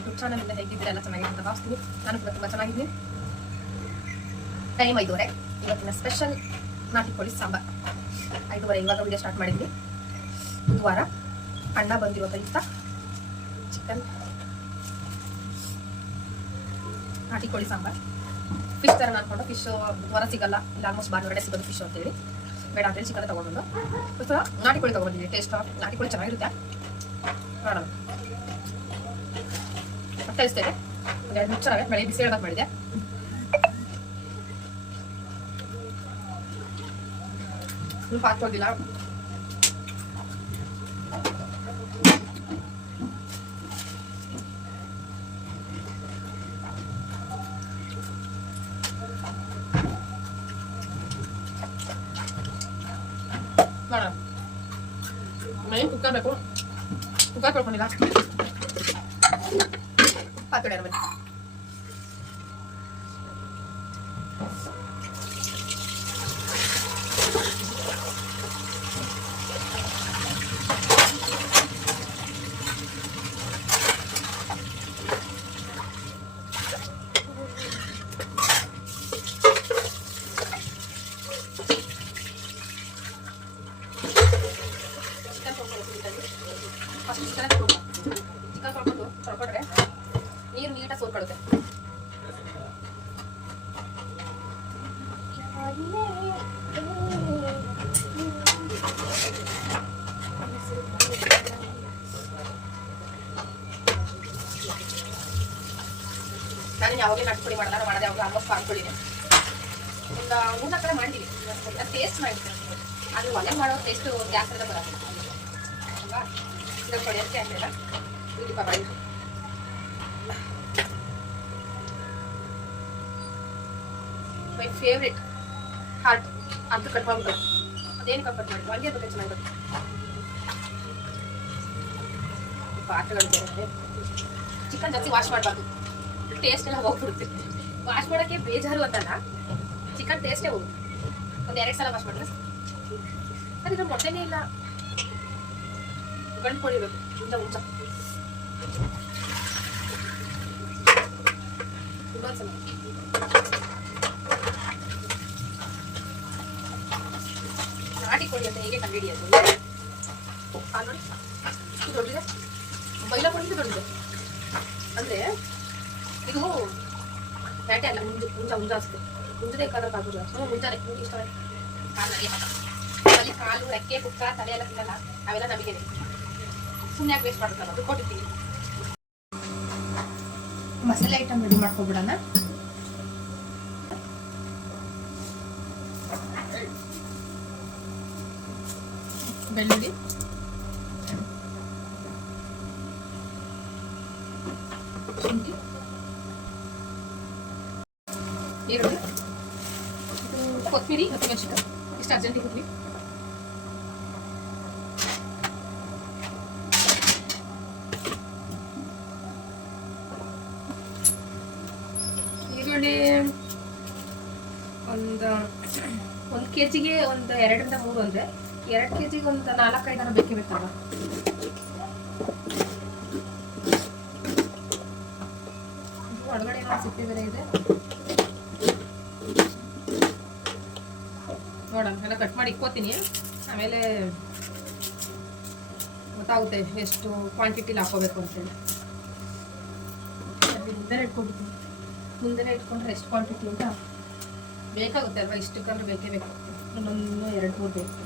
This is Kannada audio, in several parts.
ಯೂಟ್ಯೂಬ್ ಚಾನಲ್ ಇಂದ ಹೇಗಿದ್ದೀರಾ ಎಲ್ಲ ಚೆನ್ನಾಗಿದೆ ಅಂತ ಭಾವಿಸ್ತೀನಿ. ನಾನು ಕೂಡ ತುಂಬ ಚೆನ್ನಾಗಿದ್ದೀನಿ. ಟೈಮ್ 5:30. ಇವತ್ತಿನ ಸ್ಪೆಷಲ್ ನಾಟಿ ಕೋಳಿ ಸಾಂಬಾರ್. 5:30 ಇವಾಗ ವಿಡಿಯೋ ಸ್ಟಾರ್ಟ್ ಮಾಡಿದ್ವಿ. ಬುಧವಾರ ಅಣ್ಣ ಬಂದಿರೋದ್ರಿಂದ ಚಿಕನ್ ನಾಟಿ ಕೋಳಿ ಸಾಂಬಾರ್. ಫಿಶ್ ಥರ ಅನ್ಕೊಂಡು ಫಿಶ್ ಬುಧವಾರ ಸಿಗಲ್ಲ, ಇಲ್ಲ ಆಲ್ಮೋಸ್ಟ್ ಭಾನುವಾರ ಸಿಗೋದು ಫಿಶ್ ಅಂತೇಳಿ ಬೇಡ ಅಂತೇಳಿ ಚಿಕನ್ ತೊಗೊಂಡು ನಾಟಿ ಕೋಳಿ ತೊಗೊಂಡಿದ್ವಿ. ಟೇಸ್ಟ್ ನಾಟಿ ಕೋಳಿ ಚೆನ್ನಾಗಿರುತ್ತೆ. ನೋಡೋಣ ಕಳಿಸ್ತೇನೆ. ಒಂದು 2 ನಿಮಿಷ ಬೆಳಗ್ಗೆ ಬಿಸಿ ಹೇಳೋದು ಮಾಡಿದೆ. ಸ್ವಲ್ಪ ಹಾಕೋದಿಲ್ಲ. ನೋಡೋಣ ಮೈನ್ ಕುಕ್ಕರ್ ಬೇಕು. ಕುಕ್ಕರ್ ತೊಳ್ಕೊಂಡಿಲ್ಲ. ಪಾತ್ರೆ ಬನ್ನಿ. ಚಿಕನ್ ತೊಳ್ಕೊಂಡ್ರೆ ನೀರು ನೀಟಾಗಿ ಸೋರ್ಕೊಳ್ಳುತ್ತೆ. ನಾನು ಯಾವಾಗಲೂ ನಾಟಿ ಮಾಡೋಣ ಮಾಡೋದು ಯಾವಾಗ ಆಲ್ಮೋಸ್ಟ್ ಮಾಡ್ಕೊಳ್ಳಿದೆ. ಒಂದು 3-4 ಕಡೆ ಮಾಡಿದ್ದೀವಿ. ಟೇಸ್ಟ್ ಮಾಡಿರ್ತೀನಿ. ಅದು ಒಲೆ ಮಾಡೋ ಟೇಸ್ಟ್ ಗ್ಯಾಸ್ ಎಲ್ಲ ಬರೋದು ಅಲ್ವಾ? ಇದನ್ನು ಕೊಡಿಯೋಕ್ಕೆ ಆಗಲಿಲ್ಲ. ಇದು ಪರವಾಗಿ ಮೈ ಫೇವ್ರೇಟ್ ಹಾರ್ಟ್ ಅಂತ ಕಟ್ ಮಾಡ್ಬಿಟ್ಟು ಅದೇನು ಕಟ್ ಮಾಡಿದ್ರು ಹಂಗೆ ಬಗ್ಗೆ ಚೆನ್ನಾಗಿರುತ್ತೆ. ಪಾತ್ರೆಗಳಿದೆ. ಚಿಕನ್ ಜಾಸ್ತಿ ವಾಶ್ ಮಾಡಬಾರ್ದು, ಟೇಸ್ಟ್ ಎಲ್ಲ ಹೋಗ್ಬಿಡುತ್ತೆ. ವಾಶ್ ಮಾಡೋಕ್ಕೆ ಬೇಜಾರು ಅಂತಲ್ಲ, ಚಿಕನ್ ಟೇಸ್ಟೇ ಹೋಗುತ್ತೆ. ಒಂದು 2 ಸಲ ವಾಶ್ ಮಾಡಿದ್ರೆ ಸರ್. ಇದು ಮೊಟ್ಟೆನೇ ಇಲ್ಲ, ಗಂಟು ಕೊಡಿಬೇಕು. ಹುಂಚ ಇನ್ನೊಂದ್ಸಲ ನಾಟಿ ಕೋಳಿ ಅಂತ ಹೇಗೆ ಕಂಡುಹಿಡಿಯೋದು? ನೋಡಿ ಇದು ದೊಡ್ಡಿದೆ, ಬೈಲ ಕೊಡಿದ್ದು ದೊಡ್ಡಿದೆ. ಅಂದರೆ ಇದು ಬ್ಯಾಟೆ ಅಲ್ಲ, ಹುಂಜ ಅನಿಸುತ್ತೆ. ಮುಂಜಾನೆ ಕಲರ್ ಆಗೋದು ಮುಂಜಾನೆ ನಿಮ್ಗೆ ಇಷ್ಟ ಕಾಲು ಅಲ್ಲಿ ಕಾಲು ರೆಕ್ಕೆ ಪುಕ್ಕ ತಲೆ ಎಲ್ಲ ತಿನ್ನಲ್ಲ. ಅವೆಲ್ಲ ನಮಗೆ ಸುಮ್ಮನೆ ಯಾಕೆ ವೇಸ್ಟ್ ಮಾಡ್ತಾರೆ? ಅದು ಕೊಟ್ಟಿರ್ತೀವಿ. ಮಸಾಲೆ ಐಟಮ್ ರೆಡಿ ಮಾಡ್ಕೊಬಿಡೋಣ. ಬೆಳ್ಳುಳ್ಳಿ, ಶುಂಠಿ, ಈರುಳ್ಳಿ, ಕೊತ್ತಂಬರಿ, ಹಸಿಮೆಣಸಿನಕಾಯಿ. ಇಷ್ಟು ಅರ್ಜೆಂಟಿಗೆ ಕೊಡ್ತೀವಿ. ಈರುಳ್ಳಿ ಒಂದು ಕೆಜಿಗೆ ಒಂದು 2-3 ಅಂದರೆ 2 ಕೆಜಿಗೆ ಒಂದು 4-5 ಬೇಕೇ ಬೇಕಲ್ವ? ಒಳಗಡೆ ಏನೋ ಸಿಪ್ಪೆ ಬೇರೆ ಇದೆ. ನೋಡೋಣ, ಎಲ್ಲ ಕಟ್ ಮಾಡಿ ಇಕ್ಕೋತೀನಿ. ಆಮೇಲೆ ಗೊತ್ತಾಗುತ್ತೆ ಎಷ್ಟು ಕ್ವಾಂಟಿಟಿಲಿ ಹಾಕೋಬೇಕು ಅಂತೇಳಿ. ಮುಂದೆನೇ ಇಟ್ಕೊಂಡ್ರೆ ಎಷ್ಟು ಕ್ವಾಂಟಿಟಿ ಅಂತ ಬೇಕಾಗುತ್ತೆ ಅಲ್ವಾ? ಇಷ್ಟಕ್ಕಂದ್ರೆ ಬೇಕೇ ಬೇಕು. ಇನ್ನೊಂದು 2-3 ಬೇಕು.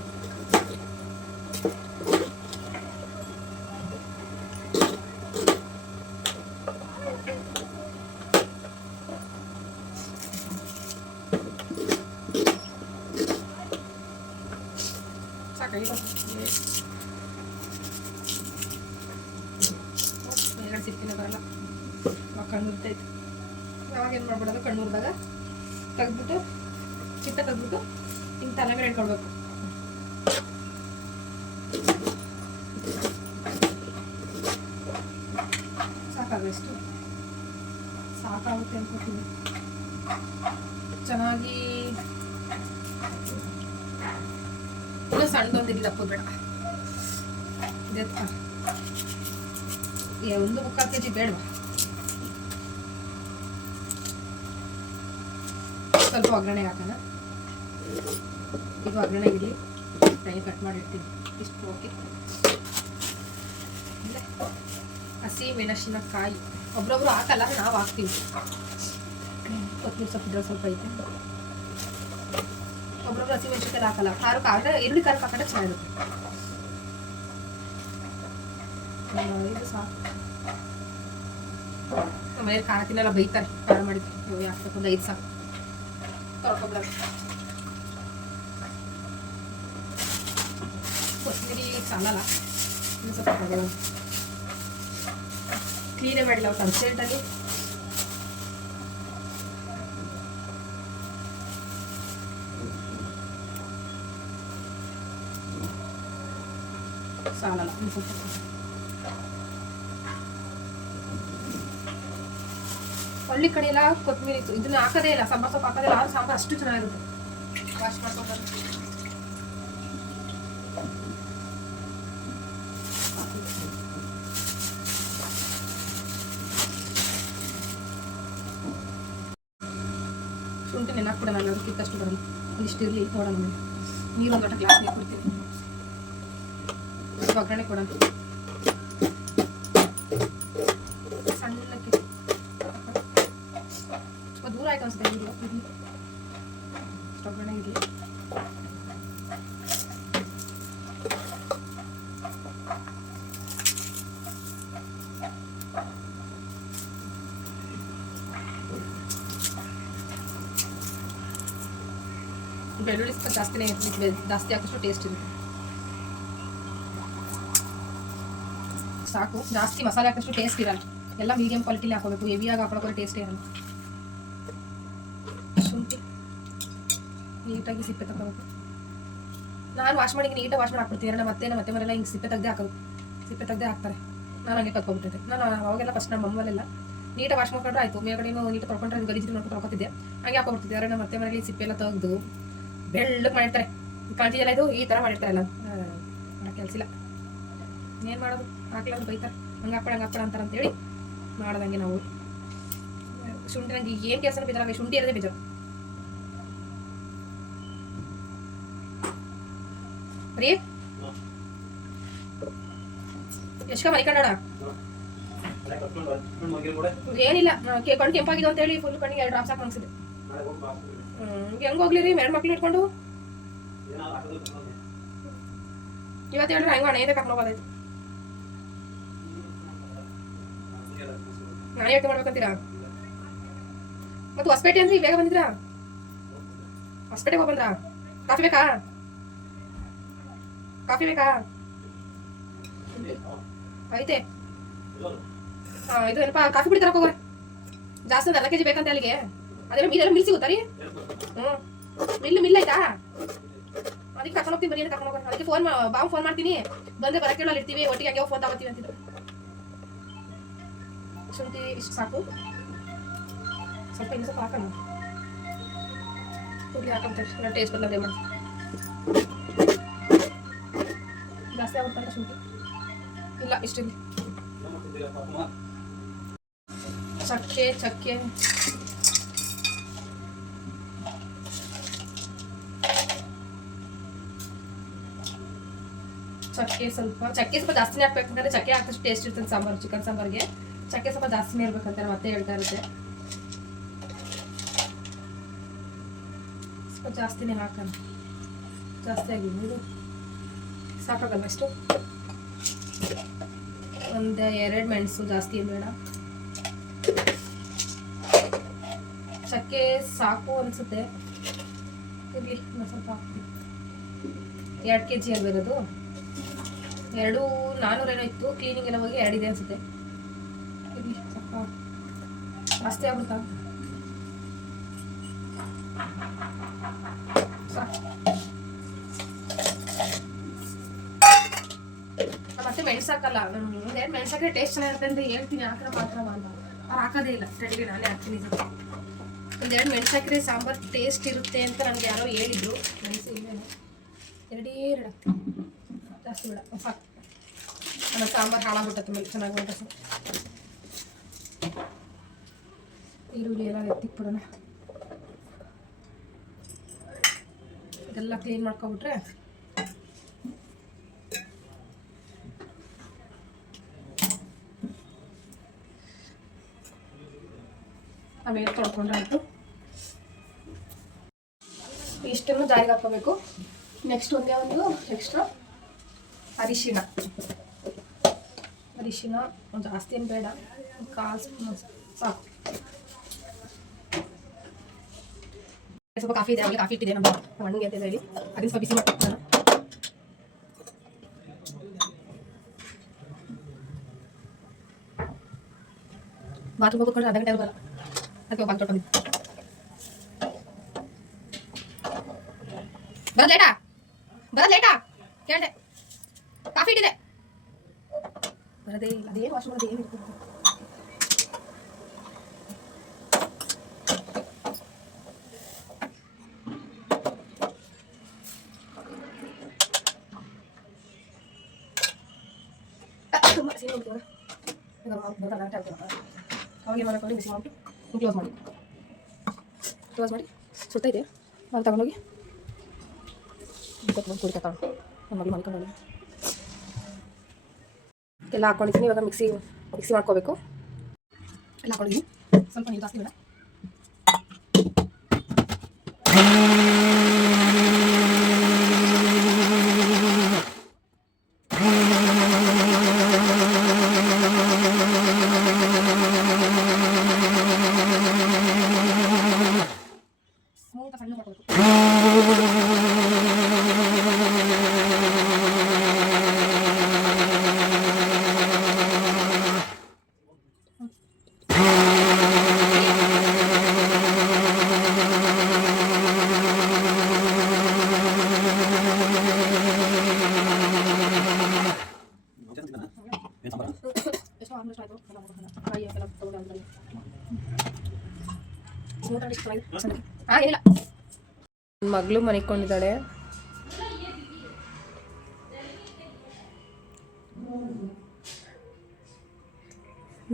ಮೇಲ್ಗಡೆ ಸಿಕ್ಕಿನ ಬರಲ್ಲ, ಕಣ್ಣು ಉರ್ತೈತೆ. ಯಾವಾಗ ಏನು ಮಾಡ್ಬಿಡೋದು? ಕಣ್ಣು ಉರಿದಾಗ ತೆಗೆದ್ಬಿಟ್ಟು ಚಿತ್ತ ತೆಗೆದ್ಬಿಟ್ಟು ಹಿಂಗೆ ತಲೆ ಮೇಲೆ ಇಟ್ಕೊಳ್ಬೇಕು. ಸಾಕಾಗಷ್ಟು ಸಾಕಾಗುತ್ತೆ ಅನ್ಕೋತೀನಿ. ಚೆನ್ನಾಗಿ ಇನ್ನೂ ಸಣ್ಣದೊಂದಿಲ್ಲ, ದಪ್ಪು ಬೇಡ. ಇದೆ 1 ಮುಕ್ಕಾಲು kg ಬೇಡವಾ? ಸ್ವಲ್ಪ ಒಗ್ಗರಣೆಗೆ ಹಾಕೋಣ. ಇದು ಒಗ್ಗರಣೆಗಿರಲಿ, ಫ್ರೈ ಕಟ್ ಮಾಡಿರ್ತೀನಿ. ಇಷ್ಟು ಹಾಕಿ ಹಸಿ ಮೆಣಸಿನಕಾಯಿ ಒಬ್ರೊಬ್ರು ಹಾಕಲ್ಲ, ನಾವು ಹಾಕ್ತೀವಿ. ಕೊತ್ತಂಬರಿ ಸೊಪ್ಪು ಇದ್ರೆ ಸ್ವಲ್ಪ ಐತೆ. ಒಬ್ರೊಬ್ರು ಹಸಿ ಮೆಣಸಿನಕಾಯಿ ಹಾಕಲ್ಲ. ಖಾರಕ್ಕೆ ಆದರೆ ಈರುಳ್ಳಿ ಖಾರಕ್ಕೆ ಹಾಕೊಂಡ್ರೆ ಚೆನ್ನಾಗಿರುತ್ತೆ. ಇದು ಸಾಕು. ನಮ್ಮ ಮನೇಲಿ ಖಾರ ತಿನ್ನಲ್ಲ, ಬೈತಾರೆ ಖಾರ ಮಾಡಿದ್ವಿ. ಯಾಕೆ ಒಂದು 5 ಸಾಕು. ತೊಳ್ಕೊಬಿಡೋದು. ಕೊತ್ತಂಬರಿ ಸಾಲಲ್ಲ, ಇನ್ನು ಸ್ವಲ್ಪ ತಗೊಳ್ಳೋಣ. ಕ್ಲೀನೇ ಮಾಡಿಲ್ಲ ಅವತ್ತು ಅರ್ಜೆಂಟಾಗಿ. ಸಾಲಲ್ಲ, ಇನ್ನು ಸ್ವಲ್ಪ. ಹಳ್ಳಿ ಕಡೆ ಎಲ್ಲ ಕೊತ್ತಂಬರಿ ಇದನ್ನ ಹಾಕೋದೇ ಇಲ್ಲ, ಸಾಂಬಾರ್ ಸೊಪ್ಪು ಹಾಕೋದೇ ಇಲ್ಲ. ಆದ್ರೂ ಸಾಂಬಾರು ಅಷ್ಟು ಚೆನ್ನಾಗಿರುತ್ತೆ. ವಾಶ್ ಮಾಡ್ಕೊಂಡು ಶುಂಠಿ ನೆನಾಕ್ಬಿಡ. ನಾನು ಅದಕ್ಕೆ ಕಿತ್ತಷ್ಟು ಬರಲ್ಲ, ಒಂದಿಷ್ಟು ಇರಲಿ. ನೋಡೋಣ, ನೀರು ಒಂದು ಲೋಟ ಗ್ಲಾಸ್ ನೀರು ಕೊಡ್ತೀನಿ. ಒಗ್ಗರಣೆ ಕೊಡೋಣ. ಸಣ್ಣಕ್ಕೆ ಸ್ವಲ್ಪ ದೂರ ಆಯ್ತು ಅನ್ಸುತ್ತೆ. ನೀರು ಇರಲಿ, ಒಗ್ಗರಣೆ ಇರಲಿ. ಬೆಳ್ಳುಳ್ಳಿ ಸ್ವಲ್ಪ ಜಾಸ್ತಿನೇ ಇರುತ್ತೆ, ಜಾಸ್ತಿ ಹಾಕಿಷ್ಟು ಟೇಸ್ಟ್ ಇರುತ್ತೆ. ಸಾಕು, ಜಾಸ್ತಿ ಮಸಾಲೆ ಹಾಕಿಷ್ಟು ಟೇಸ್ಟ್ ಇರಲ್ಲ. ಎಲ್ಲ ಮೀಡಿಯಂ ಕ್ವಾಲಿಟಿಲಿ ಹಾಕೋಬೇಕು, ಹೆವಿಯಾಗಿ ಹಾಕೊಳ್ಳೋಕೆ ಟೇಸ್ಟ್ ಇರಲ್ಲ. ಶುಂಠಿ ನೀಟಾಗಿ ಸಿಪ್ಪೆ ತಗೋಬೇಕು. ನಾನು ವಾಶ್ ಮಾಡಿ ನೀಟಾಗಿ ವಾಶ್ ಮಾಡಿ ಹಾಕ್ಬಿಡ್ತೀನಿ. ನಮ್ಮ ಮತ್ತೆ ಮನೆಲ್ಲ ಹಿಂಗೆ ಸಿಪ್ಪೆ ತೆಗ್ದೇ ಹಾಕೋದು, ಸಿಪ್ಪೆ ತೆಗ್ದೇ ಹಾಕ್ತಾರೆ. ನಾನು ಹಂಗೆ ಕತ್ಕೊಬಿಟ್ಟಿದ್ದೆ. ನಾನು ಅವಾಗೆಲ್ಲ ಫಸ್ಟ್ ನಮ್ಮ ಮಮ್ಮಲ್ಲೆಲ್ಲ ನೀಟಾಗಿ ವಾಶ್ ಮಾಡ್ಕೊಂಡ್ರೆ ಆಯಿತು. ಮೇಲ್ಗಡೆನೂ ನೀಟಾಗಿ ತೊಳ್ಕೊಂಡ್ರೆ ಗಲೀಜು ನೋಡ್ಕೊಂಡು ತೊಳ್ಕೊತಿದ್ದೆ, ಹಂಗೆ ಹಾಕೊಬಿಡ್ತಿದ್ದೆ. ನಮ್ಮ ಮತ್ತೆ ಮನೇಲಿ ಸಿಪ್ಪೆ ಎಲ್ಲ ತೆಗೆದು ಬೆಳ್ಳಗೆ ಮಾಡಿರ್ತಾರೆ. ಕಾಣ್ತಿದೆಯಲ್ಲ, ಇದು ಈ ಥರ ಮಾಡಿರ್ತಾರಲ್ಲ, ಮಾಡೋಕ್ಕೆ ಕೆಲಸ ಇಲ್ಲ. ಏನು ಮಾಡೋದು, ಹಾಕ್ಲಾದ್ರು ಬೈತಾರೆ. ಹಂಗೆ ಹಾಕ್ಬೇಡ ಅಂತಾರೆ ಅಂತೇಳಿ ಮಾಡೋದಂಗೆ ನಾವು. ಶುಂಠಿ ನಂಗೆ ಏನು ಕೆಲಸನೂ ಬೇಜಾರಾಗ, ಶುಂಠಿ ಇರೋದೇ ಬೇಜಾರು. ರೀ ಎಷ್ಕ ಮನಿಕಂಡೋಡ ಏನಿಲ್ಲ, ಕಣ್ಣು ಕೆಂಪಾಗಿದೆ ಅಂತೇಳಿ ಫುಲ್ ಕಣ್ಣಿಗೆ 2 ಡ್ರಾಪ್ಸ್ ಹಾಕಿ ಮನ್ಸಿದೆ. ಹೆಂಗೆ ಹೋಗ್ಲಿ ರೀ, 2 ಮಕ್ಳು ಇಟ್ಕೊಂಡು? ಇವತ್ತು ಹೇಳ್ರಿ ಹೆಂಗ ಅಣ್ಣ ಕರ್ಕೊಂಡು ಹೋಗೋದಾಯ್ತು. ನಾನೇ ಯೋಚನೆ ಮಾಡ್ಬೇಕಂತೀರಾ? ಮತ್ತು ಹೊಸಪೇಟೆ ಅಂದ್ರೆ ಬೇಗ ಬಂದಿದ್ರಾ? ಹೊಸಪೇಟೆಗೆ ಹೋಗಿ ಬಂದ್ರಾ? ಕಾಫಿ ಬೇಕಾ? ಕಾಫಿ ಬೇಕಾ? ಐತೆ. ಇದು ಏನಪ್ಪ, ಕಾಫಿ ಪುಡಿ ತರಕ್ಕೆ ಹೋಗ್ರೆ ಜಾಸ್ತಿ ಒಂದು 2 kg ಬೇಕಂತ ಅಲ್ಲಿಗೆ. ಅದೆಲ್ಲ ಮೀನೆಲ್ಲ ಮಿಲ್ ಸಿಗುತ್ತಾ ರೀ? ಮಿಲ್ ಆಯ್ತಾ? ಅದಕ್ಕೆ ಕರ್ಕೊಂಡು ಹೋಗ್ತೀನಿ, ಬರೀ ಕರ್ಕೊಂಡು ಹೋಗೋಣ. ಅದಕ್ಕೆ ಫೋನ್ ಮಾಡ್ತೀನಿ, ಬಂದ್ರೆ ಬರಕ್ಕೆ ಹೇಳಿ ಇರ್ತೀವಿ, ಒಟ್ಟಿಗೆ ಹಂಗೆ ಫೋನ್ ತಗೋತೀವಿ ಅಂತಿದ್ರು. ಶುಂಠಿ ಇಷ್ಟು ಸಾಕು, ಸ್ವಲ್ಪ ಇನ್ನು ಸ್ವಲ್ಪ ಹಾಕೋಣ. ಹುಳಿ ಹಾಕೊಂತ ಟೇಸ್ಟ್ ಬರಲ್ಲ, ಅದೇ ಮಾಡಿ ಜಾಸ್ತಿ ಆಗ್ಬಿಡ್ತಲ್ಲ ಶುಂಠಿ. ಇಲ್ಲ ಇಷ್ಟಿಲ್ಲ. ಚಕ್ಕೆ ಚಕ್ಕೆ ಸ್ವಲ್ಪ ಜಾಸ್ತಿನೇ ಹಾಕ್ಬೇಕಂದ್ರೆ ಚಕ್ಕೆ ಹಾಕಿದಷ್ಟು ಟೇಸ್ಟ್ ಇರ್ತದೆ ಸಾಂಬಾರು. ಚಿಕನ್ ಸಾಂಬಾರ್ಗೆ ಚಕ್ಕೆ ಸ್ವಲ್ಪ ಜಾಸ್ತಿನೇ ಇರ್ಬೇಕಂತಾರೆ ಮತ್ತೆ ಹೇಳ್ತಾ ಇರುತ್ತೆ. ಸ್ವಲ್ಪ ಜಾಸ್ತಿನೇ ಹಾಕೋಣ. ಜಾಸ್ತಿ ಆಗಿದೆ, ಇದು ಸಾಕಾಗಲ್ಲ ಇಷ್ಟು. ಒಂದು 2 ಮೆಣಸು, ಜಾಸ್ತಿ ಏನು ಬೇಡ. ಚಕ್ಕೆ ಸಾಕು ಅನಿಸುತ್ತೆ, ಇರಲಿ ಇನ್ನೊಂದು ಸ್ವಲ್ಪ ಹಾಕ್ತೀನಿ. 2 kg ಅಲ್ವೇನದು? 400 ಏನೋ ಇತ್ತು, ಕ್ಲೀನಿಂಗ್ ಎಲ್ಲ ಹೋಗಿ 2 ಇದೆ ಅನಿಸುತ್ತೆ. ಇರಲಿ ಸ್ವಲ್ಪ ಜಾಸ್ತಿ ಆಗ್ಬಿಡ್ತಾ ಮತ್ತೆ ಮೆಣಸು ಹಾಕಲ್ಲ. 2 ಮೆಣಸು ಹಾಕಿದ್ರೆ ಟೇಸ್ಟ್ ಚೆನ್ನಾಗಿರುತ್ತೆ ಅಂತ ಹೇಳ್ತೀನಿ, ಹಾಕಿದ್ರೆ ಮಾತ್ರ ಅಂತ. ಅವ್ರು ಹಾಕೋದೇ ಇಲ್ಲ, ತಡಿಗೆ ನಾನೇ ಹಾಕ್ತೀನಿ. 2 ಮೆಣಸು ಹಾಕಿದ್ರೆ ಸಾಂಬಾರು ಟೇಸ್ಟ್ ಇರುತ್ತೆ ಅಂತ ನನಗೆ ಯಾರೋ ಹೇಳಿದ್ರು. ಮೆಣಸು ಇಲ್ಲೇನು 2 ಹಾಕ್ತೀನಿ, ಜಾಸ್ತಿ ಬೇಡ, ಸಾಕು. ನನ್ನ ಸಾಂಬಾರು ಹಾಳಾಗ್ಬಿಟ್ಟತ್ತೆ ಮೇಲೆ ಚೆನ್ನಾಗಿ ಉಂಟ. ಈರುಳ್ಳಿ ಎಲ್ಲ ಎತ್ತಿಕ್ಬಿಡೋಣ. ಇದೆಲ್ಲ ಕ್ಲೀನ್ ಮಾಡ್ಕೊಬಿಟ್ರೆ ಆಮೇಲೆ ತೊಳ್ಕೊಂಡ್ರೆ ಆಯಿತು. ಇಷ್ಟನ್ನು ಜಾರಿಗೆ ಹಾಕೋಬೇಕು. ನೆಕ್ಸ್ಟ್ ಒಂದೇ ಒಂದು ಎಕ್ಸ್ಟ್ರಾ ಅರಿಶಿಣ ಜಾಸ್ತಿ ಏನು ಬೇಡ, 1/4 ಸ್ಪೂನ್ ಸಾಕು. ಸ್ವಲ್ಪ ಕಾಫಿ ಇದೆ, ಅವಳಿಗೆ ಕಾಫಿ ಇಟ್ಟಿದೆ ನಮ್ಮ ಹಣ್ಣಿಗೆ ಅಂತ ಹೇಳಿ ಅದನ್ನ ಸ್ವಲ್ಪ ಬಿಸಿ ಮಾಡ್ತೀನಿ ನಾನು. ಬಾತ್ರೂಮ್ ಹೋಗ್ಕೊಂಡು ಅರ್ಧ ಗಂಟೆ ಬರಲ್ಲ, ಅದಕ್ಕೆ ಬಾತ್ ತೊಗೊಂಡು ಬರೋದು ಲೇಟಾ ಕೇಳಿದೆ. ಕಾಫಿ ಇಟ್ಟಿದೆ ಬರದೇ ಇಲ್ಲ. ಅದೇನು ವಾಶ್ ಮಾಡೋದು ಏನು ಇರ್ತದೆ. ತುಂಬ ಹಸಿ ಹೋಗ್ತೀವಲ್ಲ ಅವಾಗ ಏನು ಮಾಡ್ಕೊಂಡು ಬಿಸಿ ಮಾಡಿಬಿಟ್ಟು ಕ್ಲೋಸ್ ಮಾಡಿ ಸುತ್ತೈತೆ ಅಲ್ಲಿ ತಗೊಂಡೋಗಿ ಕುಡಿತಾ ತಗೊಂಡು ನಮ್ಮ ಮಗಳು ಮಾಡ್ಕೊಂಡು ಎಲ್ಲ ಹಾಕೊಂಡಿದ್ದೀನಿ. ಇವಾಗ ಮಿಕ್ಸಿ ಮಾಡ್ಕೋಬೇಕು. ಎಲ್ಲ ಹಾಕೊಂಡಿದ್ದೀನಿ, ಸ್ವಲ್ಪ ನೀರು ಜಾಸ್ತಿ ಬೇಡ. ಸ್ಮೂತ್ ಸಣ್ಣ ಮಾಡ್ಕೋಬೇಕು. ಮಗಳು ಮನಿಕೊಂಡಿದ್ದಾಳೆ.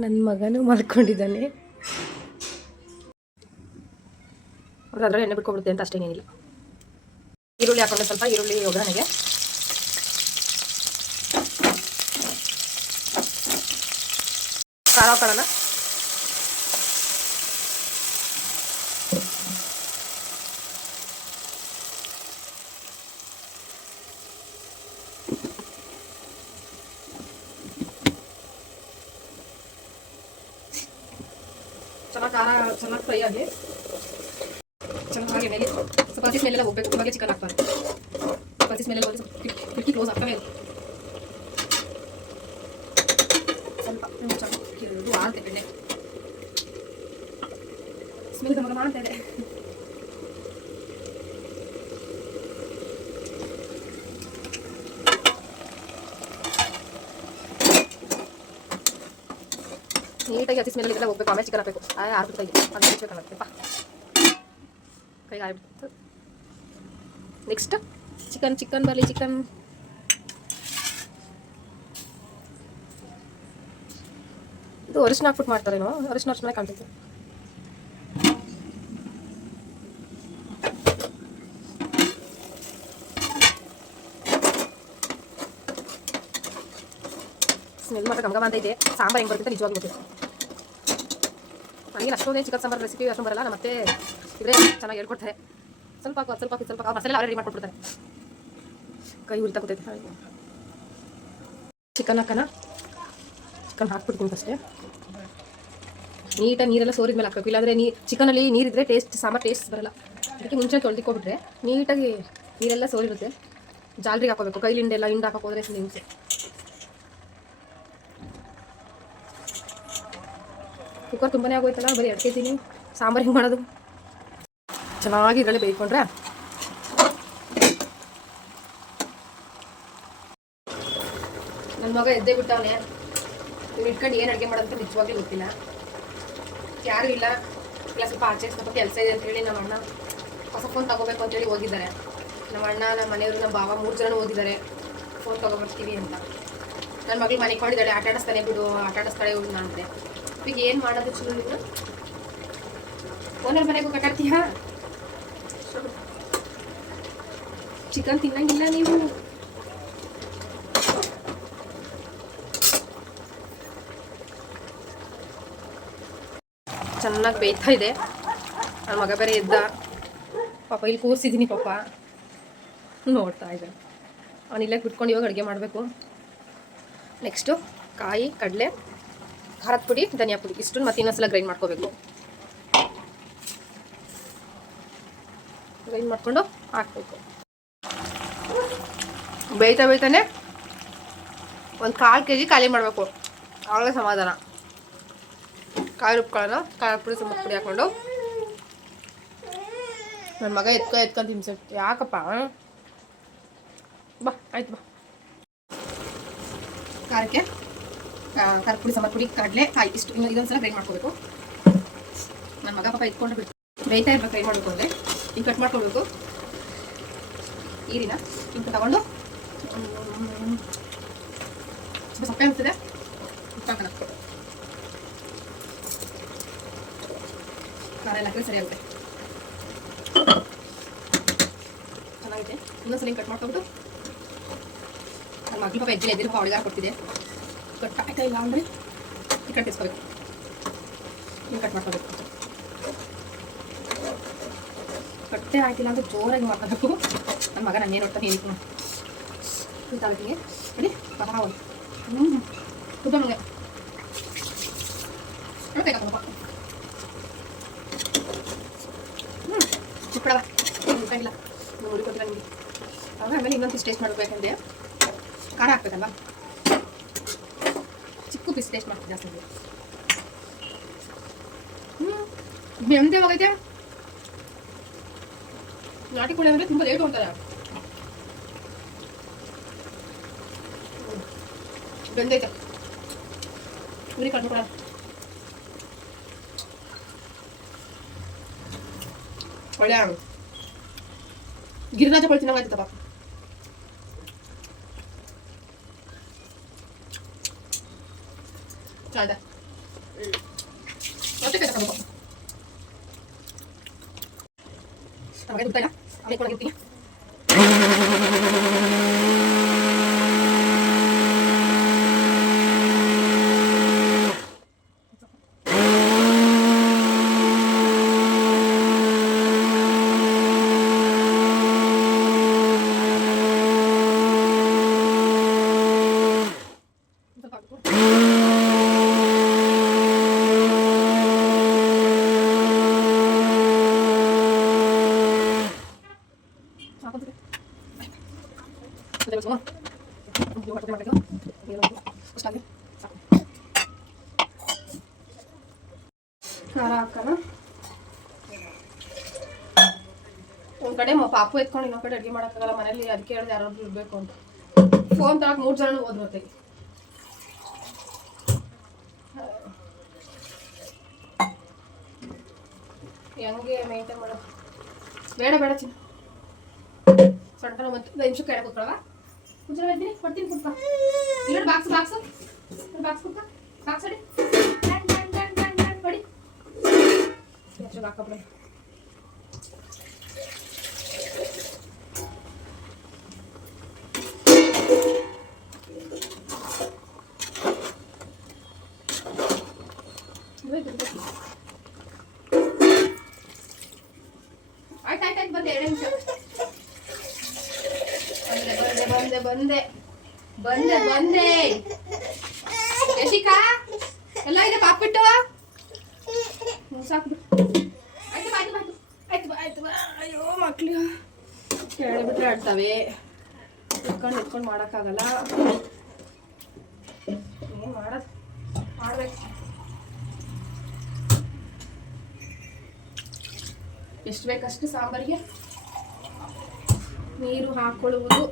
ನನ್ನ ಮಗನೂ ಮಲ್ಕೊಂಡಿದ್ದಾನೆ. ಅದ್ರಲ್ಲಿ ಎಣ್ಣೆ ಬಿಟ್ಕೊಬಿಡುತ್ತೆ ಅಂತ ಅಷ್ಟೇನೇನಿಲ್ಲ. ಈರುಳ್ಳಿ ಹಾಕೊಂಡೆ, ಸ್ವಲ್ಪ ಈರುಳ್ಳಿ ಒಗ್ಗರಣೆಗೆ. ಖಾರ ಹಾಕೊಳ್ಳೋಣ. ಚೆನ್ನಾಗಿ ಖಾರ ಚೆನ್ನಾಗಿ ಫ್ರೈ ಆಗಿ ಚೆನ್ನಾಗಿ ಮೇಲೆ ಚಪಾತಿ ಸ್ಮೆಲ್ಲೆಲ್ಲ ಹೋಗ್ಬೇಕು. ಇವಾಗೆ ಚಿಕನ್ ಹಾಕ್ತಾರೆ. ಚಪಾತಿ ಸ್ಮೆಲ್ಲೆಲ್ಲ ಹೋಗಿ ಕಿಟಕಿ ಕ್ಲೋಸ್ ಆಗ್ತಾನೆ ಇದೆ. ಸ್ವಲ್ಪ ಇದು ಆಗುತ್ತೆ ಬೆಣ್ಣೆ ಸ್ಮೆಲ್ ಗಮನ ಮಾಡ್ತಾ ಇದೆ. ನೀಟಾಗಿ ಹಸಿ ಸ್ಮೆಲ್ ಇದೆಲ್ಲ ಹೋಗ್ಬೇಕು. ಆಮೇಲೆ ಚಿಕನ್ ಹಾಕಬೇಕು. ಆರ್ಬಿಡ್ತಾ ಇದೆ ಅದು ಹಚ್ಬೇಕಾಗತ್ತಪ್ಪ. ಕೈಗೆ ಆಗ್ಬಿಟ್ಟು ನೆಕ್ಸ್ಟ್ ಚಿಕನ್ ಬರಲಿ. ಚಿಕನ್ ಇದು ಅರಿಶಿನ ಹಾಕ್ಬಿಟ್ಟು ಮಾಡ್ತಾರೇನೋ. ಅರಿಶಿನ ಕಾಣ್ತೈತೆ. ಸ್ಮೆಲ್ ಮಾತ್ರ ಗಮಗಮ ಅಂತ ಇದೆ. ಸಾಂಬಾರು ಹೆಂಗೆ ಬರುತ್ತೆ ನಿಜವಾಗಿ ಗೊತ್ತಿದೆ. ನನಗೆ ಅಷ್ಟೊಂದೇ ಚಿಕನ್ ಸಾಂಬಾರು ರೆಸಿಪಿ ಅಷ್ಟೊಂದು ಬರಲ್ಲ. ನಮ್ಮ ಮತ್ತೆ ಇದ್ರೆ ಚೆನ್ನಾಗಿ ಹೇಳ್ಕೊಡ್ತಾರೆ. ಸ್ವಲ್ಪ ಮಸಾಲೆ ಅವರೇ ರೆಡಿ ಮಾಡ್ಕೊಟ್ಬಿಡ್ತಾರೆ. ಕೈ ಉರಿತಾ ಕೂತೈತೆ. ಚಿಕನ್ ಹಾಕೋಣ. ಚಿಕನ್ ಹಾಕ್ಬಿಡ್ತೀನಿ ಅಷ್ಟೇ. ನೀಟಾಗಿ ನೀರೆಲ್ಲ ಸೋರಿದ ಮೇಲೆ ಹಾಕಬೇಕು. ಇಲ್ಲಾಂದರೆ ಚಿಕನಲ್ಲಿ ನೀರಿದ್ರೆ ಸಾಂಬಾರು ಟೇಸ್ಟ್ ಬರಲ್ಲ. ಅದಕ್ಕೆ ಮುಂಚೆ ತೊಳೆದಿಕ್ಕೊಬಿಟ್ರೆ ನೀಟಾಗಿ ನೀರೆಲ್ಲ ಸೋರಿರುತ್ತೆ. ಜಾಲ್ರಿಗೆ ಹಾಕೋಬೇಕು. ಕೈಲಿ ಹಿಂಡೆಲ್ಲ ಹಾಕೋಕೆ ಹೋದ್ರೆ ಹಿಂಸೆ. ಕುಕ್ಕರ್ ತುಂಬಾನೇ ಆಗೋಯ್ತಲ್ಲ, ಬರೀ ಅಡ್ಕೈತೀನಿ. ಸಾಂಬಾರು ಹೆಂಗೆ ಮಾಡೋದು? ಚೆನ್ನಾಗಿ ಇದರಲ್ಲಿ ಬೇಯ್ಕೊಂಡ್ರೆ ನನ್ನ ಮಗ ಎದ್ದೇ ಬಿಟ್ಟವನೇ. ಇವ್ನು ಇಟ್ಕೊಂಡು ಏನು ಅಡುಗೆ ಮಾಡೋದಂತ ನಿಜವಾಗ್ಲೂ ಗೊತ್ತಿಲ್ಲ. ಯಾರೂ ಇಲ್ಲ. ಇಲ್ಲ ಸ್ವಲ್ಪ ಆಚೆ ಸ್ವಲ್ಪ ಕೆಲಸ ಇದೆ ಅಂತೇಳಿ ನಮ್ಮ ಅಣ್ಣ ಹೊಸ ಫೋನ್ ತೊಗೋಬೇಕು ಅಂತೇಳಿ ಹೋಗಿದ್ದಾರೆ. ನಮ್ಮ ಅಣ್ಣ, ನಮ್ಮ ಮನೆಯವರು, ನಮ್ಮ ಬಾವ 3 ಜನ ಹೋಗಿದ್ದಾರೆ ಫೋನ್ ತೊಗೊಬರ್ತೀವಿ ಅಂತ. ನನ್ನ ಮಗಳು ಮನೆಗೆ ಕೊಂಡಿದ್ದಾಳೆ. ಆಟ ಆಡಿಸ್ತಾನೆ ಬಿಡು, ಆಟ ಆಡಿಸ್ತಾಳೆ ಇವ್ರು ಅಂದರೆ. ಈಗ ಏನು ಮಾಡೋದು ಚಲೋ? ನೀವು ಓನರ್ ಮನೆಗೂ ಕಟ್ಟಾಡ್ತೀಯಾ? ಚಿಕನ್ ತಿನ್ನಂಗಿಲ್ಲ ನೀವು. ಚೆನ್ನಾಗಿ ಬೇಯ್ತಾ ಇದೆ. ನನ್ನ ಮಗ ಬೇರೆ ಎದ್ದ ಪಾಪ, ಇಲ್ಲಿ ಕೂರಿಸಿದ್ದೀನಿ ಪಾಪ, ನೋಡ್ತಾ ಇದ್ದಾನೆ. ಅವನಿಲ್ಲೇ ಬಿಟ್ಕೊಂಡು ಇವಾಗ ಅಡುಗೆ ಮಾಡಬೇಕು. ನೆಕ್ಸ್ಟು ಕಾಯಿ, ಕಡಲೆ, ಖಾರದ ಪುಡಿ, ಧನಿಯಾ ಪುಡಿ ಇಷ್ಟು ಮತ್ತೆ ಇನ್ನೊಂದ್ಸಲ ಗ್ರೈಂಡ್ ಮಾಡ್ಕೋಬೇಕು. ಗ್ರೈಂಡ್ ಮಾಡಿಕೊಂಡು ಹಾಕಬೇಕು. ಬೇಯ್ತಾ ಬೇಯ್ತಾನೆ ಒಂದು 1/4 kg ಖಾಲಿ ಮಾಡಬೇಕು. ಆವಾಗಲೇ ಸಮಾಧಾನ. ಕಾಯಿ ರುಬ್ಕೊಳ್ಳೋಣ. ಖಾರದ ಪುಡಿ, ಸುಮ್ಮ ಪುಡಿ ಹಾಕ್ಕೊಂಡು ನನ್ನ ಮಗ ಎತ್ಕೊಂಡು ತಿನ್ಸಕ್ಕೆ. ಯಾಕಪ್ಪ? ಬಾ ಆಯ್ತು ಬಾ. ಖಾರಕ್ಕೆ ಖಾರದ ಪುಡಿ, ಸಾಂಬಾರು ಪುಡಿ, ಕಡಲೆ, ಕಾಯಿ ಇಷ್ಟು ಇದೊಂದ್ಸಲ ಗ್ರೈಂಡ್ ಮಾಡ್ಕೋಬೇಕು. ನನ್ನ ಮಗ ಪಾಪ ಇಟ್ಕೊಂಡು ಬಿಟ್ಟು ಬೇಯ್ತಾ ಇರ್ಬೇಕು. ಗ್ರೈಂಡ್ ಮಾಡಬೇಕು ಅಂದರೆ ಹಿಂಗೆ ಕಟ್ ಮಾಡ್ಕೊಳ್ಬೇಕು. ಈರಿನ ಹಿಂಗೆ ತಗೊಂಡು ಸ್ವಲ್ಪ ಸಪ್ಪೆ ಅನಿಸ್ತದೆ, ಉಪ್ಪಾಕೋಣ. ಖಾರ ಎಲ್ಲ ಹಾಕಿದ್ರೆ ಸರಿಯಾಗುತ್ತೆ. ಚೆನ್ನಾಗಿದೆ. ಇನ್ನೊಂದ್ಸಲ ಹಿಂಗೆ ಕಟ್ ಮಾಡ್ಕೊಬಿಟ್ಟು ನನ್ನ ಮಗಳು ಪಾಪ ಎದ್ದಿಲ್ಲ, ಪಾಪ ಅಡುಗೆ ಕೊಡ್ತಿದೆ. ಕಟ್ ಆಯ್ತಾ ಇಲ್ಲ ಅಂದರೆ ಈ ಕಟ್ ಇಸ್ಕೋಬೇಕು. ಹಿಂಗೆ ಕಟ್ ಮಾಡ್ಕೋಬೇಕು. ಕಟ್ಟೆ ಆಯ್ತಿಲ್ಲ ಅಂದರೆ ಜೋರಾಗಿ ಮಾಡ್ಕೋಬೇಕು. ನನ್ನ ಮಗ ನಾನು ಏನು ನೋಡ್ತಾನೆ ಏನಿತ್ತು ಹಿಂಗೆ ಅಡಿ ಪಹ ತುಪ್ಪ ನನಗೆ ಬೇಕಾಗಪ್ಪ. ಚಿಕ್ಕಡವ ಬೇಕಾಗಿಲ್ಲ, ನೋಡಿ ಕೊಟ್ಟಿಲ್ಲ ನಿಮಗೆ. ಆವಾಗ ಆಮೇಲೆ ಇನ್ನೊಂದು ಟೇಸ್ಟ್ ಮಾಡಬೇಕಂದ್ರೆ ಖಾರ ಹಾಕ್ಬೇಕಲ್ವ, ಚಿಕ್ಕ ಪೀಸ್ ಟೇಸ್ಟ್ ಮಾಡ್ತೀನಿ ಜಾಸ್ತಿ. ಬೆಂದೆ ಹೋಗೈತೆ. ನಾಟಿ ಕೋಳಿ ಅಂದರೆ ತುಂಬ ಲೇಟ್ ಹೋಗ್ತಾರೆ. ಬೆಂದೈತೆ. ಉರಿ ಕಡಿಮೆ ಕೊಡ. ಒಳ್ಳೆ ಗಿರಿರಾಜ ಕೋಳಿ ತಿನ್ನೋಂಗಾಯ್ತಪ್ಪ. ಚೆನ್ನಾಗಿದೆ. ಮತ್ತೆ ಬೇಕಾಗಬೇಕು. ನಮಗೆ ಗೊತ್ತಿಲ್ಲ, ಆಮೇಲೆ ಕೊಡಗಿರ್ತೀನಿ. ಖಾರ ಹಾಕೋಣ. ಒಂದು ಕಡೆ ಪಾಪು ಎತ್ಕೊಂಡು ಇನ್ನೊಂದು ಕಡೆ ಅಡುಗೆ ಮಾಡೋಕ್ಕಾಗಲ್ಲ ಮನೇಲಿ. ಅದಕ್ಕೆ ಹೇಳಿದೆ ಯಾರಾದ್ರೂ ಇರಬೇಕು ಅಂತ. ಫೋನ್ ತಗೊಳಕ್ಕೆ 3 ಜನ ಹೋದ್ರು ಹೊತ್ತಿಗೆ. ಹೆಂಗೆ ಮೇಂಟೈನ್ ಮಾಡೋ? ಬೇಡ ಬೇಡ ಚಿನ್ನ, ಸೊಂಟ ಮತ್ತೆ 5 ನಿಮಿಷ ಕೆಳಗೆ ಕೂತ್ಕೊಳ್ಳವ. ಕುಜಲ ಇದ್ದೀನಿ, ಕೊಡ್ತೀನಿ ಕುತ್ಕ. ಇಲ್ಲ ಬಾಕ್ಸ್ ಬಾಕ್ಸ್ ಬಾಕ್ಸ್ ಕುತ್ಕ. ಬಾಕ್ಸ್ ಅಡಿ ಬಡಿ ಎಷ್ಟು ಹಾಕಪ್ಪ. ಆಯ್ತಾಯ್ತಾಯ್ತು ಬಂದೆ. 2 ನಿಮಿಷ ಬಂದೆ ಬಂದೆ ಬಂದೆ ಬಂದೆ. ಯಶಿಕಾ ಎಲ್ಲ ಇದೆ ಪಾಪಿಟ್ಟು. ಸಾಕು ಆಯ್ತು ಆಯ್ತು ಆಯ್ತು ಆಯ್ತು. ಅಯ್ಯೋ ಮಕ್ಳು ಹೇಳಿಬಿಟ್ರೆ ಆಡ್ತಾವೆ. ಇಟ್ಕೊಂಡು ಮಾಡೋಕ್ಕಾಗಲ್ಲ. ಏನು ಮಾಡೋದು, ಮಾಡ್ಬೇಕು. ಎಷ್ಟು ಬೇಕಷ್ಟು ಸಾಂಬಾರಿಗೆ ನೀರು ಹಾಕೊಳ್ಳುವುದು.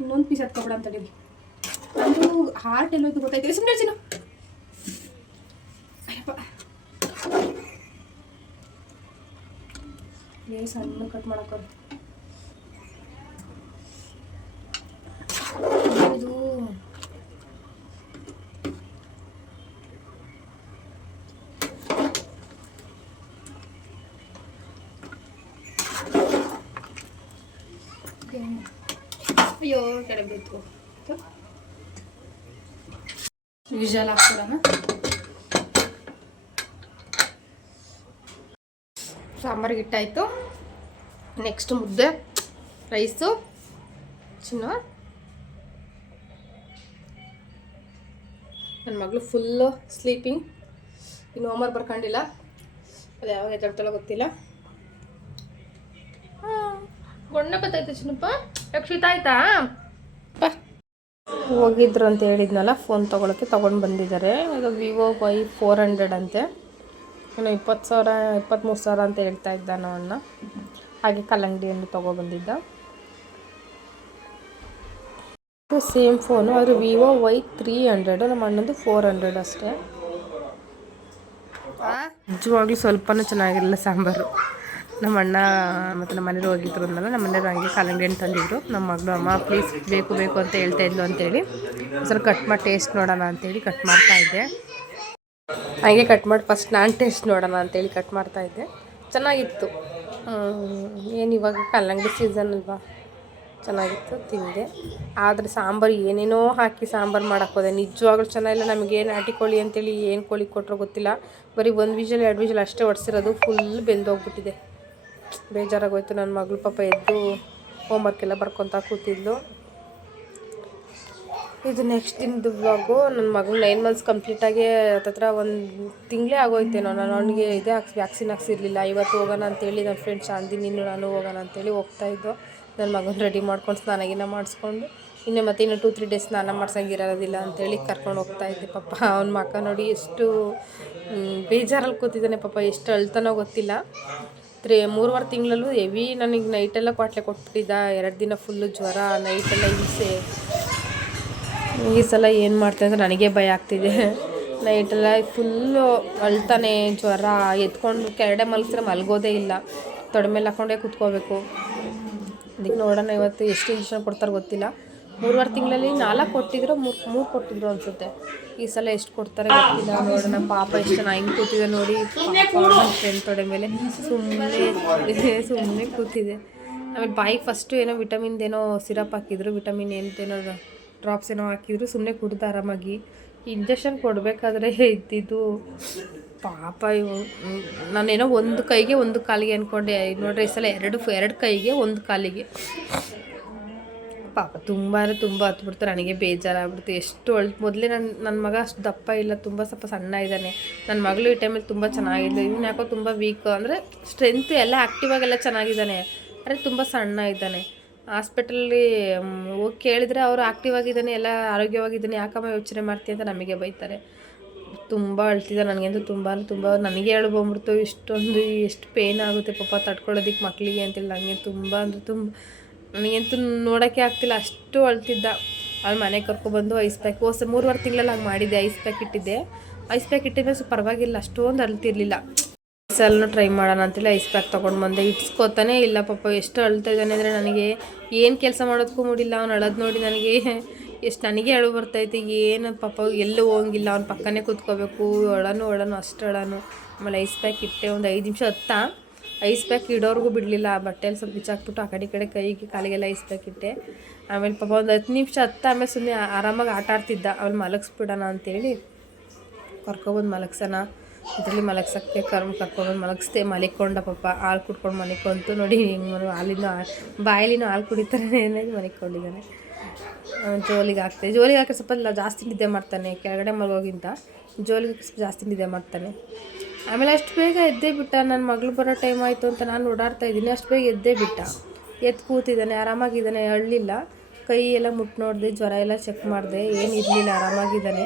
ಇನ್ನೊಂದು ಪೀಸ್ ಹತ್ಕೊಬಿಡ ಅಂತ ಹೇಳಿ. ಅದು ಹಾರ್ಟ್ ಎಲ್ಲೋದು ಗೊತ್ತಾಯ್ತು. ಸುಮ್ಮನೆ ಚಿನ್ನು ಅಯ್ಯಪ್ಪ. ಸಣ್ಣ ಕಟ್ ಮಾಡಕ್ಕ ಇದು ಅಯ್ಯೋ ಕೆಳಗೆ ಬಿತ್ತು ವಿಜಲ್ ಹಾಕ್ಬಿಡೋಣ. ಸಾಂಬಾರಿಗೆ ಹಿಟ್ಟಾಯಿತು. ನೆಕ್ಸ್ಟ್ ಮುದ್ದೆ, ರೈಸು. ಚಿನ್ನ ನನ್ನ ಮಗಳು ಫುಲ್ಲು ಸ್ಲೀಪಿಂಗ್. ಇನ್ನು ಹೋಮ್ವರ್ಕ್ ಬರ್ಕೊಂಡಿಲ್ಲ, ಅದು ಯಾವಾಗ ಎದ್ದಾಡ್ತಲ್ಲ ಗೊತ್ತಿಲ್ಲ. ಗೊಣ್ಣ ಬತ್ತೈತೆ ಚಿನ್ನಪ್ಪ, ರಕ್ಷಿತ ಆಯ್ತಾ? ಹೋಗಿದ್ರು ಅಂತ ಹೇಳಿದ್ನಲ್ಲ, ಫೋನ್ ತೊಗೊಳಕ್ಕೆ ತೊಗೊಂಡು ಬಂದಿದ್ದಾರೆ. ಅದು ವಿವೋ Y400 ಅಂತೆ. ಇನ್ನು 23,000 ಅಂತ ಹೇಳ್ತಾ ಇದ್ದ ನಾವನ್ನ. ಹಾಗೆ ಕಲ್ಲಂಗಡಿಯನ್ನು ತೊಗೊಬಂದಿದ್ದ. ಸೇಮ್ ಫೋನು, ಆದರೆ ವಿವೋ Y300, ನಮ್ಮ ಅಣ್ಣಂದು 400 ಅಷ್ಟೇ. ನಿಜವಾಗ್ಲೂ ಸ್ವಲ್ಪನೂ ಚೆನ್ನಾಗಿರಲಿಲ್ಲ ಸಾಂಬಾರು. ನಮ್ಮ ಅಣ್ಣ ಮತ್ತು ನಮ್ಮ ಮನೇಲಿ ಹೋಗಿದ್ರು ಅಂದಲ್ಲ, ನಮ್ಮ ಮನೇಲಿ ಹಂಗೆ ಕಲ್ಲಂಗಡಿ ಹಣ್ಣು ತಂದಿದ್ರು. ನಮ್ಮ ಮಗಳು ಅಮ್ಮ ಪ್ಲೀಸ್ ಬೇಕು ಬೇಕು ಅಂತ ಹೇಳ್ತಾ ಇದ್ಲು ಅಂತೇಳಿ ಸ್ವಲ್ಪ ಕಟ್ ಮಾಡಿ ಟೇಸ್ಟ್ ನೋಡೋಣ ಅಂತೇಳಿ ಕಟ್ ಮಾಡ್ತಾಯಿದ್ದೆ. ಹಾಗೆ ಕಟ್ ಮಾಡಿ ಫಸ್ಟ್ ನಾನು ಟೇಸ್ಟ್ ನೋಡೋಣ ಅಂತೇಳಿ ಕಟ್ ಮಾಡ್ತಾಯಿದ್ದೆ. ಚೆನ್ನಾಗಿತ್ತು. ಏನು ಇವಾಗ ಕಲ್ಲಂಗಡಿ ಸೀಸನ್ ಅಲ್ವಾ, ಚೆನ್ನಾಗಿತ್ತು, ತಿಂದೆ. ಆದರೆ ಸಾಂಬಾರು ಏನೇನೋ ಹಾಕಿ ಸಾಂಬಾರು ಮಾಡೋಕ್ಕೋದೆ, ನಿಜವಾಗ್ಲೂ ಚೆನ್ನಾಗಿಲ್ಲ. ನಮಗೆ ನಾಟಿ ಕೋಳಿ ಅಂತೇಳಿ ಏನು ಕೋಳಿ ಕೊಟ್ಟರೋ ಗೊತ್ತಿಲ್ಲ, ಬರೀ 1 ವಿಷಲ್ 2 ವಿಷಲ್ ಅಷ್ಟೇ ಹೊಡ್ಸಿರೋದು. ಫುಲ್ ಬೆಂದೋಗ್ಬಿಟ್ಟಿದೆ. ಬೇಜಾರಾಗೋಯ್ತು. ನನ್ನ ಮಗಳು ಪಾಪ ಎದ್ದು ಹೋಮ್ವರ್ಕ್ ಎಲ್ಲ ಬರ್ಕೊತಾ ಕೂತಿದ್ಲು. ಇದು ನೆಕ್ಸ್ಟ್ ದಿನದ ವ್ಲಾಗು. ನನ್ನ ಮಗಳು 9 ಮಂತ್ಸ್ ಕಂಪ್ಲೀಟಾಗಿ ಹತ್ರ 1 ತಿಂಗಳೇ ಆಗೋಯ್ತೇನೋ. ನಾನು ಅವನಿಗೆ ವ್ಯಾಕ್ಸಿನ್ ಹಾಕ್ಸಿರ್ಲಿಲ್ಲ. ಇವತ್ತು ಹೋಗೋಣ ಅಂತೇಳಿ ನನ್ನ ಫ್ರೆಂಡ್ ಶಾಂತಿ, ನೀನು ನಾನು ಹೋಗೋಣ ಅಂತೇಳಿ ಹೋಗ್ತಾಯಿದ್ದು. ನನ್ನ ಮಗನ ರೆಡಿ ಮಾಡ್ಕೊಂಡು ಸ್ನಾನ ಮಾಡಿಸ್ಕೊಂಡು ಮತ್ತೆ ಇನ್ನು 2-3 ಡೇಸ್ ಸ್ನಾನ ಮಾಡ್ಸಂಗಿರೋದಿಲ್ಲ ಅಂತೇಳಿ ಕರ್ಕೊಂಡು ಹೋಗ್ತಾಯಿದ್ದೆ. ಪಾಪ ಅವ್ನ ಮಕ್ಕ ನೋಡಿ ಎಷ್ಟು ಬೇಜಾರಲ್ಲಿ ಕೂತಿದ್ದಾನೆ. ಪಾಪ ಎಷ್ಟು ಅಳ್ತಾನೋ ಗೊತ್ತಿಲ್ಲ. 3 ತಿಂಗಳಲ್ಲೂ ಹೆವಿ ನನಗೆ ನೈಟೆಲ್ಲ ಕ್ವಾಟ್ಲೆ ಕೊಟ್ಬಿಟ್ಟಿದ್ದ. 2 ದಿನ ಫುಲ್ಲು ಜ್ವರ, ನೈಟೆಲ್ಲ ಹಿಂಸೆ. ಈ ಸಲ ಏನು ಮಾಡ್ತಾಯಿದ್ರೆ ನನಗೆ ಭಯ ಆಗ್ತಿದೆ. ನೈಟೆಲ್ಲ ಫುಲ್ಲು ಅಳ್ತಾನೆ, ಜ್ವರ. ಎತ್ಕೊಂಡು ಕೆರಡೆ ಮಲಗಿದ್ರೆ ಮಲಗೋದೇ ಇಲ್ಲ, ತೊಡೆ ಮೇಲೆ ಹಾಕ್ಕೊಂಡೇ ಕೂತ್ಕೋಬೇಕು. ಅದಕ್ಕೆ ನೋಡೋಣ ಇವತ್ತು ಎಷ್ಟು ಇಂಜೆಕ್ಷನ್ ಕೊಡ್ತಾರೆ ಗೊತ್ತಿಲ್ಲ. 3 ತಿಂಗಳಲ್ಲಿ 4 ಕೊಟ್ಟಿದ್ರು, 3 ಕೊಟ್ಟಿದ್ರು ಅನಿಸುತ್ತೆ. ಈ ಸಲ ಎಷ್ಟು ಕೊಡ್ತಾರೆ ಗೊತ್ತಿಲ್ಲ, ನೋಡೋಣ. ಪಾಪ ಎಷ್ಟು ಚೆನ್ನಾಗಿ ಹಿಂಗೆ ಕೂತಿದೆ ನೋಡಿ, ಫ್ರೆಂಡ್ ತೊಡೆ ಮೇಲೆ ಸುಮ್ಮನೆ ಕೂತಿದೆ. ಆಮೇಲೆ ಬಾಯಿಗೆ ಫಸ್ಟು ಏನೋ ವಿಟಮಿನ್ದೇನೋ ಸಿರಪ್ ಹಾಕಿದ್ರು, ವಿಟಮಿನ್ ಏನೋ ಡ್ರಾಪ್ಸ್ ಏನೋ ಹಾಕಿದ್ರು. ಸುಮ್ಮನೆ ಕುಡ್ದು ಆರಾಮಾಗಿ. ಇಂಜೆಕ್ಷನ್ ಕೊಡಬೇಕಾದ್ರೆ ಇದ್ದಿದ್ದು ಪಾಪ. ನಾನೇನೋ 1 ಕೈಗೆ 1 ಕಾಲಿಗೆ ಅಂದ್ಕೊಂಡೆ, ನೋಡ್ರಿ ಈ ಸಲ 2 ಕೈಗೆ 1 ಕಾಲಿಗೆ. ಪಾಪ ತುಂಬ ಹತ್ಬಿಡ್ತಾರೆ. ನನಗೆ ಬೇಜಾರಾಗ್ಬಿಡ್ತು. ಎಷ್ಟು ಮೊದಲೇ ನನ್ನ ಮಗ ಅಷ್ಟು ದಪ್ಪ ಇಲ್ಲ, ಸ್ವಲ್ಪ ಸಣ್ಣ ಇದ್ದಾನೆ. ನನ್ನ ಮಗಳು ಈ ಟೈಮಲ್ಲಿ ತುಂಬ ಚೆನ್ನಾಗಿದ್ಲು. ಇವನು ಯಾಕೋ ತುಂಬ ವೀಕ್, ಅಂದರೆ ಸ್ಟ್ರೆಂತ್ ಎಲ್ಲ ಆ್ಯಕ್ಟಿವ್ ಆಗೆಲ್ಲ ಚೆನ್ನಾಗಿದ್ದಾನೆ, ಆದರೆ ತುಂಬ ಸಣ್ಣ ಇದ್ದಾನೆ. ಹಾಸ್ಪಿಟಲಲ್ಲಿ ಹೋಗಿ ಕೇಳಿದರೆ ಅವರು ಆ್ಯಕ್ಟಿವ್ ಆಗಿದ್ದಾನೆ, ಎಲ್ಲ ಆರೋಗ್ಯವಾಗಿದ್ದಾನೆ, ಯಾಕಮ್ಮ ಯೋಚನೆ ಮಾಡ್ತೀಯ ಅಂತ ನಮಗೆ ಬೈತಾರೆ. ತುಂಬ ಅಳ್ತಿದ್ದ. ನನಗಂತೂ ತುಂಬ ನನಗೆ ಬಂದ್ಬಿಡ್ತು. ಎಷ್ಟು ಪೇನ್ ಆಗುತ್ತೆ ಪಾಪ ತಡ್ಕೊಳ್ಳೋದಕ್ಕೆ ಮಕ್ಕಳಿಗೆ ಅಂತೇಳಿ. ನನಗೆ ತುಂಬ ನನಗಂತೂ ನೋಡೋಕ್ಕೆ ಆಗ್ತಿಲ್ಲ, ಅಷ್ಟು ಅಳ್ತಿದ್ದ. ಅಲ್ಲಿ ಮನೆಗೆ ಕರ್ಕೊಬಂದು ಐಸ್ ಪ್ಯಾಕ್ 3 ತಿಂಗಳಲ್ಲಿ ಹಾಗೆ ಮಾಡಿದ್ದೆ. ಐಸ್ ಪ್ಯಾಕ್ ಇಟ್ಟಿದ್ದೆ ಸ್ವಲ್ಪ ಪರವಾಗಿಲ್ಲ, ಅಷ್ಟೊಂದು ಅಳ್ತಿರ್ಲಿಲ್ಲ. ಸಲ ಟ್ರೈ ಮಾಡೋಣ ಅಂತೇಳಿ ಐಸ್ ಪ್ಯಾಕ್ ತೊಗೊಂಡು ಬಂದೆ. ಇಟ್ಸ್ಕೊತಾನೆ ಇಲ್ಲ ಪಾಪ. ಎಷ್ಟು ಅಳ್ತಾ ಇದ್ದಾನೆ ಅಂದರೆ ನನಗೆ ಏನು ಕೆಲಸ ಮಾಡೋದಕ್ಕೂ ಮೂಡಿಲ್ಲ. ಅವ್ನು ಅಳೋದು ನೋಡಿ ನನಗೆ ಅಳು ಬರ್ತೈತೆ. ಏನು ಪಾಪ ಎಲ್ಲೂ ಹೋಗಿಲ್ಲ, ಅವ್ನ ಪಕ್ಕನೇ ಕೂತ್ಕೋಬೇಕು. ಅಳನು ಅಷ್ಟು ಅಳನು. ಆಮೇಲೆ ಐಸ್ ಪ್ಯಾಕ್ ಇಟ್ಟೆ. ಒಂದು 5 ನಿಮಿಷ ಐಸ್ ಪ್ಯಾಕ್ ಇಡೋರ್ಗೂ ಬಿಡಲಿಲ್ಲ. ಬಟ್ಟೆಯಲ್ಲಿ ಸ್ವಲ್ಪ ಬಿಚ್ಚಾಕ್ಬಿಟ್ಟು ಆ ಕಡೆ ಕೈಗೆ ಕಾಲಿಗೆಲ್ಲ ಐಸ್ ಪ್ಯಾಕ್ ಇಟ್ಟೆ. ಆಮೇಲೆ ಪಾಪ ಒಂದು 10 ನಿಮಿಷ ಆಮೇಲೆ ಸುಮ್ಮನೆ ಆರಾಮಾಗಿ ಆಟ ಆಡ್ತಿದ್ದ. ಅವ್ನು ಮಲಗಿಸ್ಬಿಡೋಣ ಅಂತೇಳಿ ಕರ್ಕೊಬಂದು ಮಲಗ್ಸೋಣ, ಇದರಲ್ಲಿ ಮಲಗ್ಸೋಕ್ಕೆ ಕರ್ಕೊಬಂದು ಮಲಗಿಸ್ದೆ. ಮಲಿಕೊಂಡ ಪಾಪ. ಹಾಲು ಕುಡ್ಕೊಂಡು ಮಲಿಕೊಂತು ನೋಡಿ. ಹಿಂಗೆ ಬಾಯಲ್ಲಿನೂ ಹಾಲು ಕುಡಿತಾರೆ ಮಲಿಕೊಂಡಿದ್ದಾನೆ. ಜೋಲಿಗೆ ಹಾಕಿ ಸ್ವಲ್ಪ ಜಾಸ್ತಿ ನಿದ್ದೆ ಮಾಡ್ತಾನೆ. ಕೆಳಗಡೆ ಮಲಗೋಗಿಂತ ಜೋಲಿಗೆ ಸ್ವಲ್ಪ ಜಾಸ್ತಿ ನಿದ್ದೆ ಮಾಡ್ತಾನೆ. ಆಮೇಲೆ ಅಷ್ಟು ಬೇಗ ಎದ್ದೇ ಬಿಟ್ಟ. ನನ್ನ ಮಗಳು ಬರೋ ಟೈಮ್ ಆಯಿತು ಅಂತ ನಾನು ಓಡಾಡ್ತಾ ಇದ್ದೀನಿ, ಅಷ್ಟು ಬೇಗ ಎದ್ದೇ ಬಿಟ್ಟ. ಕೂತಿದ್ದಾನೆ, ಆರಾಮಾಗಿದ್ದಾನೆ, ಅಳ್ಳಿಲ್ಲ. ಕೈ ಎಲ್ಲ ಮುಟ್ಟು ನೋಡಿದೆ, ಜ್ವರ ಎಲ್ಲ ಚೆಕ್ ಮಾಡಿದೆ, ಏನು ಇರಲಿಲ್ಲ, ಆರಾಮಾಗಿದ್ದಾನೆ.